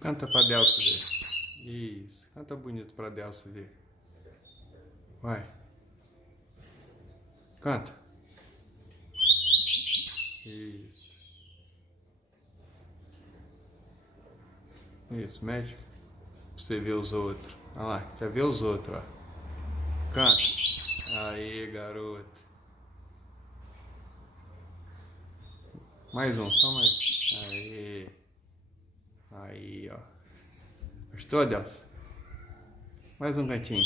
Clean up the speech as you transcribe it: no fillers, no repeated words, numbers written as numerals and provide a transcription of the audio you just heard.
Canta pra Delcio ver. Isso. Canta bonito pra Delcio ver. Vai. Canta. Isso. Isso, mexe. Pra você ver os outros. Olha lá, quer ver os outros, ó. Canta. Aí, garoto. Mais um, só mais. Aí. Aí, ó. Gostou, Delcio? Mais um cantinho.